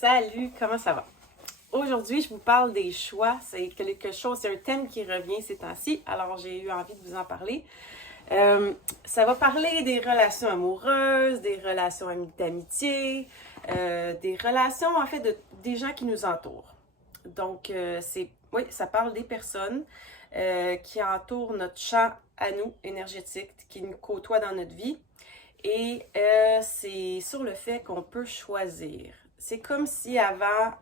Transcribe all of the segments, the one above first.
Salut, comment ça va? Aujourd'hui, je vous parle des choix. C'est quelque chose, c'est un thème qui revient ces temps-ci, alors j'ai eu envie de vous en parler. Ça va parler des relations amoureuses, des relations d'amitié, des relations en fait des gens qui nous entourent. Donc, oui, ça parle des personnes qui entourent notre champ à nous énergétique, qui nous côtoient dans notre vie. Et c'est sur le fait qu'on peut choisir. C'est comme si avant,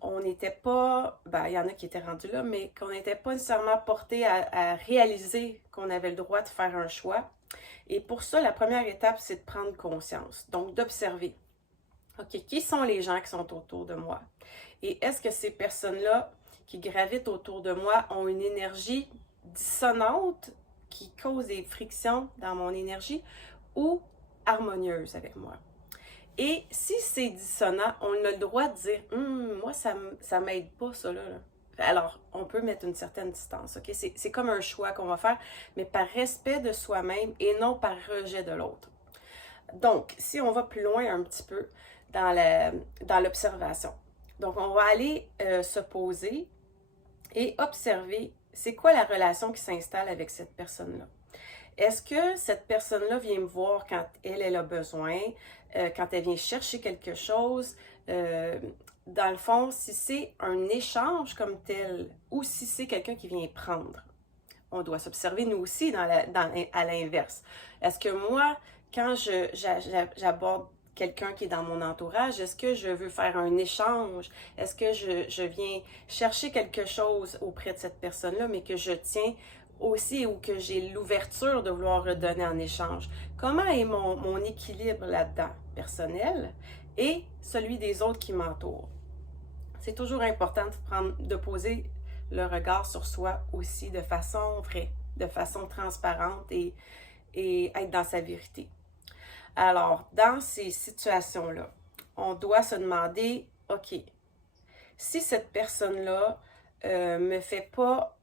on n'était pas, ben, il y en a qui étaient rendus là, mais qu'on n'était pas nécessairement porté à réaliser qu'on avait le droit de faire un choix. Et pour ça, la première étape, c'est de prendre conscience, donc d'observer. OK, qui sont les gens qui sont autour de moi? Et est-ce que ces personnes-là qui gravitent autour de moi ont une énergie dissonante qui cause des frictions dans mon énergie ou harmonieuse avec moi? Et si c'est dissonant, on a le droit de dire moi, ça m'aide pas, ça là. Alors, on peut mettre une certaine distance, OK? C'est comme un choix qu'on va faire, mais par respect de soi-même et non par rejet de l'autre. Donc, si on va plus loin un petit peu dans l'observation. Donc, on va aller se poser et observer c'est quoi la relation qui s'installe avec cette personne-là. Est-ce que cette personne-là vient me voir quand elle a besoin, quand elle vient chercher quelque chose? Dans le fond, si c'est un échange comme tel ou si c'est quelqu'un qui vient prendre. On doit s'observer nous aussi à l'inverse. Est-ce que moi, quand j'aborde quelqu'un qui est dans mon entourage, est-ce que je veux faire un échange? Est-ce que je viens chercher quelque chose auprès de cette personne-là, mais que je tiens aussi ou que j'ai l'ouverture de vouloir redonner en échange? Comment est mon équilibre là-dedans, personnel, et celui des autres qui m'entourent? C'est toujours important de poser le regard sur soi aussi de façon vraie, de façon transparente et être dans sa vérité. Alors, dans ces situations-là, on doit se demander, OK, si cette personne-là me fait pas,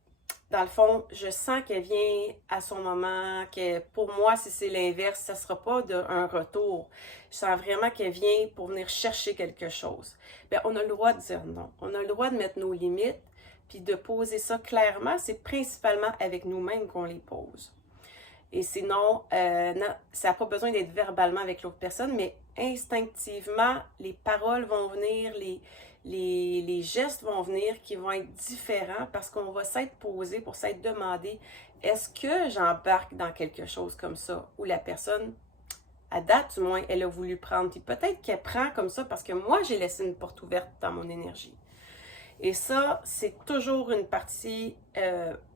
dans le fond, je sens qu'elle vient à son moment, que pour moi, si c'est l'inverse, ça ne sera pas un retour. Je sens vraiment qu'elle vient pour venir chercher quelque chose. Bien, on a le droit de dire non. On a le droit de mettre nos limites, puis de poser ça clairement. C'est principalement avec nous-mêmes qu'on les pose. Et sinon, non, ça n'a pas besoin d'être verbalement avec l'autre personne, mais instinctivement, les paroles vont venir, les gestes vont venir qui vont être différents parce qu'on va s'être posé pour s'être demandé est-ce que j'embarque dans quelque chose comme ça où la personne, à date du moins, elle a voulu prendre. Puis peut-être qu'elle prend comme ça parce que moi, j'ai laissé une porte ouverte dans mon énergie. Et ça, c'est toujours une partie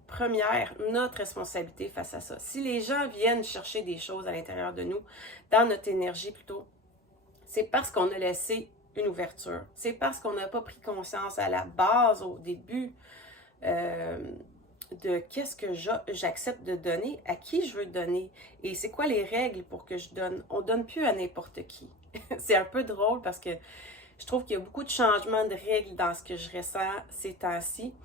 première, notre responsabilité face à ça. Si les gens viennent chercher des choses à l'intérieur de nous, dans notre énergie plutôt, c'est parce qu'on a laissé une ouverture. C'est parce qu'on n'a pas pris conscience à la base, au début, de qu'est-ce que j'accepte de donner, à qui je veux donner, et c'est quoi les règles pour que je donne. On ne donne plus à n'importe qui. C'est un peu drôle parce que je trouve qu'il y a beaucoup de changements de règles dans ce que je ressens ces temps-ci.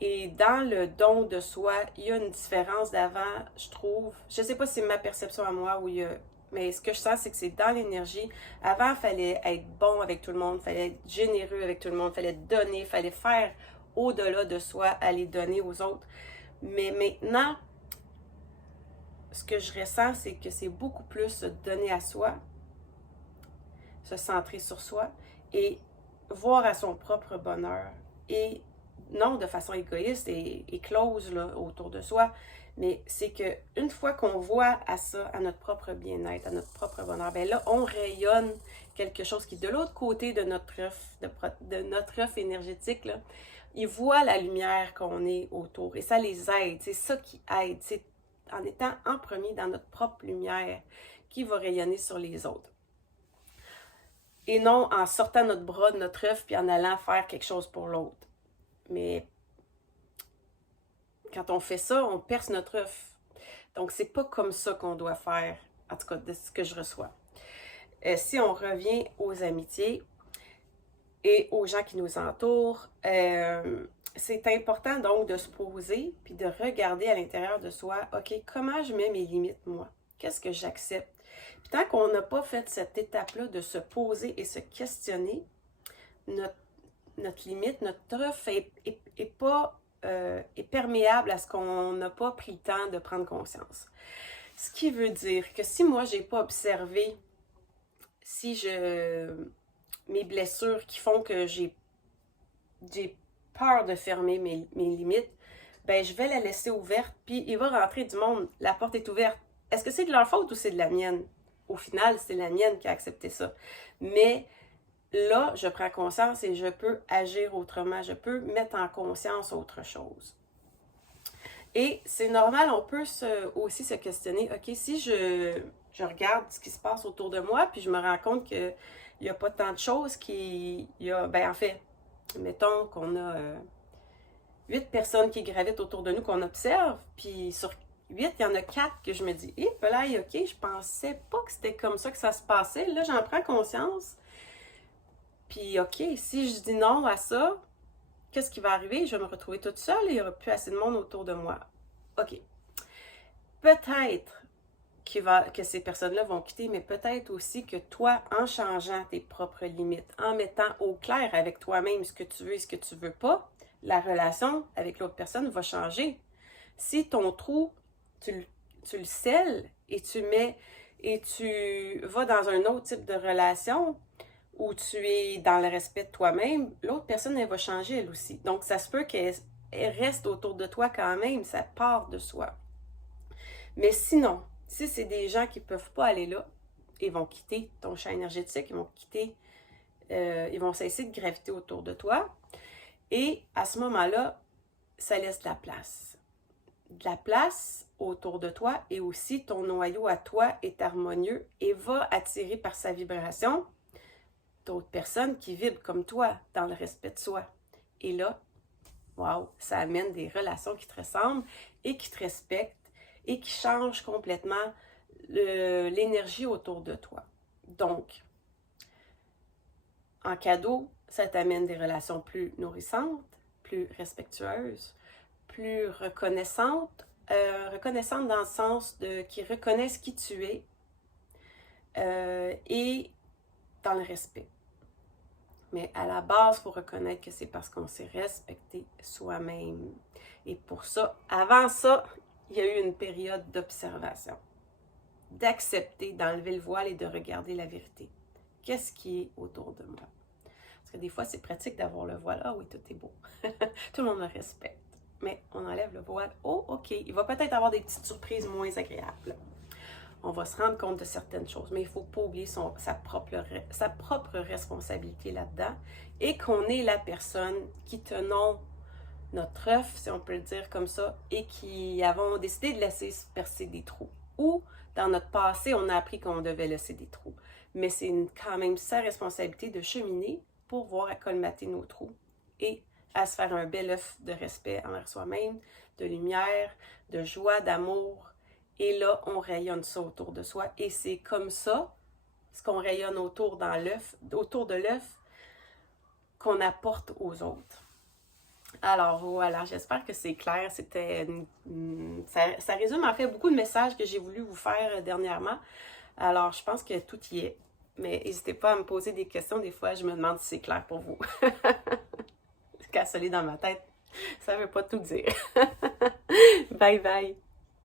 Et dans le don de soi, il y a une différence d'avant, je trouve. Je ne sais pas si c'est ma perception à moi ou il y a... Mais ce que je sens, c'est que c'est dans l'énergie. Avant, il fallait être bon avec tout le monde, il fallait être généreux avec tout le monde, il fallait donner, il fallait faire au-delà de soi, aller donner aux autres. Mais maintenant, ce que je ressens, c'est que c'est beaucoup plus se donner à soi, se centrer sur soi et voir à son propre bonheur. Et non de façon égoïste et close là, autour de soi, mais c'est qu'une fois qu'on voit à ça, à notre propre bien-être, à notre propre bonheur, bien là, on rayonne quelque chose qui est de l'autre côté de notre œuf énergétique, là. Ils voient la lumière qu'on est autour et ça les aide. C'est ça qui aide. C'est en étant en premier dans notre propre lumière qui va rayonner sur les autres. Et non en sortant notre bras de notre œuf puis en allant faire quelque chose pour l'autre. Mais quand on fait ça, on perce notre œuf. Donc, c'est pas comme ça qu'on doit faire, en tout cas, de ce que je reçois. Si on revient aux amitiés et aux gens qui nous entourent, c'est important donc de se poser puis de regarder à l'intérieur de soi, OK, comment je mets mes limites, moi? Qu'est-ce que j'accepte? Puis tant qu'on n'a pas fait cette étape-là de se poser et se questionner, notre limite, notre offre est pas est perméable à ce qu'on n'a pas pris le temps de prendre conscience. Ce qui veut dire que si moi, j'ai pas observé mes blessures qui font que j'ai peur de fermer mes limites, ben je vais la laisser ouverte, puis il va rentrer du monde, la porte est ouverte. Est-ce que c'est de leur faute ou c'est de la mienne? Au final, c'est la mienne qui a accepté ça. Mais là, je prends conscience et je peux agir autrement, je peux mettre en conscience autre chose. Et c'est normal, on peut aussi se questionner, ok, si je regarde ce qui se passe autour de moi, puis je me rends compte qu'il n'y a pas tant de choses en fait, mettons qu'on a 8 personnes qui gravitent autour de nous, qu'on observe, puis sur 8, il y en a 4 que je me dis, là, ok, je pensais pas que c'était comme ça que ça se passait, là, j'en prends conscience. Puis, ok, si je dis non à ça, qu'est-ce qui va arriver? Je vais me retrouver toute seule et il n'y aura plus assez de monde autour de moi. Ok. Peut-être que ces personnes-là vont quitter, mais peut-être aussi que toi, en changeant tes propres limites, en mettant au clair avec toi-même ce que tu veux et ce que tu veux pas, la relation avec l'autre personne va changer. Si ton trou, tu le scelles et tu vas dans un autre type de relation où tu es dans le respect de toi-même, l'autre personne, elle va changer elle aussi. Donc, ça se peut qu'elle reste autour de toi quand même, ça part de soi. Mais sinon, si c'est des gens qui ne peuvent pas aller là, ils vont quitter ton champ énergétique, ils vont cesser de graviter autour de toi. Et à ce moment-là, ça laisse de la place. De la place autour de toi et aussi ton noyau à toi est harmonieux et va attirer par sa vibration d'autres personnes qui vibrent comme toi dans le respect de soi. Et là, wow, ça amène des relations qui te ressemblent et qui te respectent et qui changent complètement l'énergie autour de toi. Donc, en cadeau, ça t'amène des relations plus nourrissantes, plus respectueuses, plus reconnaissantes, reconnaissantes dans le sens qui reconnaissent qui tu es et dans le respect. Mais à la base, il faut reconnaître que c'est parce qu'on s'est respecté soi-même. Et pour ça, avant ça, il y a eu une période d'observation, d'accepter, d'enlever le voile et de regarder la vérité. Qu'est-ce qui est autour de moi? Parce que des fois, c'est pratique d'avoir le voile. Ah oui, tout est beau. Tout le monde me respecte. Mais on enlève le voile. Oh, ok, il va peut-être avoir des petites surprises moins agréables. On va se rendre compte de certaines choses, mais il ne faut pas oublier sa propre responsabilité là-dedans et qu'on est la personne qui tenons notre œuf, si on peut le dire comme ça, et qui avons décidé de laisser se percer des trous. Ou, dans notre passé, on a appris qu'on devait laisser des trous. Mais c'est quand même sa responsabilité de cheminer pour voir à colmater nos trous et à se faire un bel œuf de respect envers soi-même, de lumière, de joie, d'amour. Et là, on rayonne ça autour de soi. Et c'est comme ça, ce qu'on rayonne autour de l'œuf, qu'on apporte aux autres. Alors voilà, j'espère que c'est clair. Ça résume en fait beaucoup de messages que j'ai voulu vous faire dernièrement. Alors, je pense que tout y est. Mais n'hésitez pas à me poser des questions. Des fois, je me demande si c'est clair pour vous. Cassolé dans ma tête, ça ne veut pas tout dire. Bye bye!